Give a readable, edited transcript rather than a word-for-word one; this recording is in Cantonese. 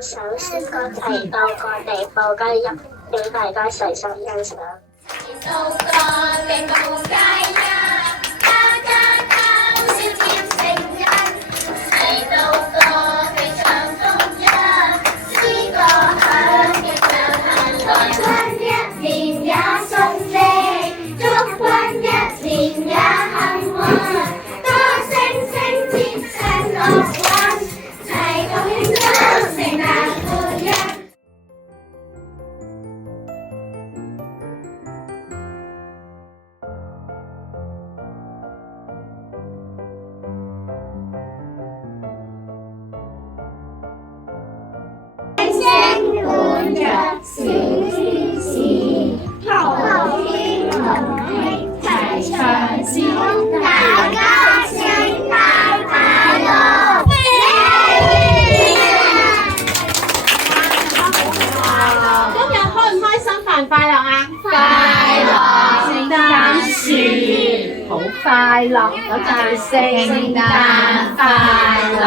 首先個提到個地步嘅入，俾大家細心欣賞。到個地步街呀，大家搞笑甜成人，嚟到個地場中央，呢個響嘅掌聲來。春一年也順利，祝君一年也幸運，多星星天上樂運，齊共慶祝聖誕歡欣。星伴着小天使，後天同慶齊唱詩，大家聖誕快樂！今日開唔開心，快唔快樂啊？快樂！聖誕樹好快樂，嗰就係聖誕快樂。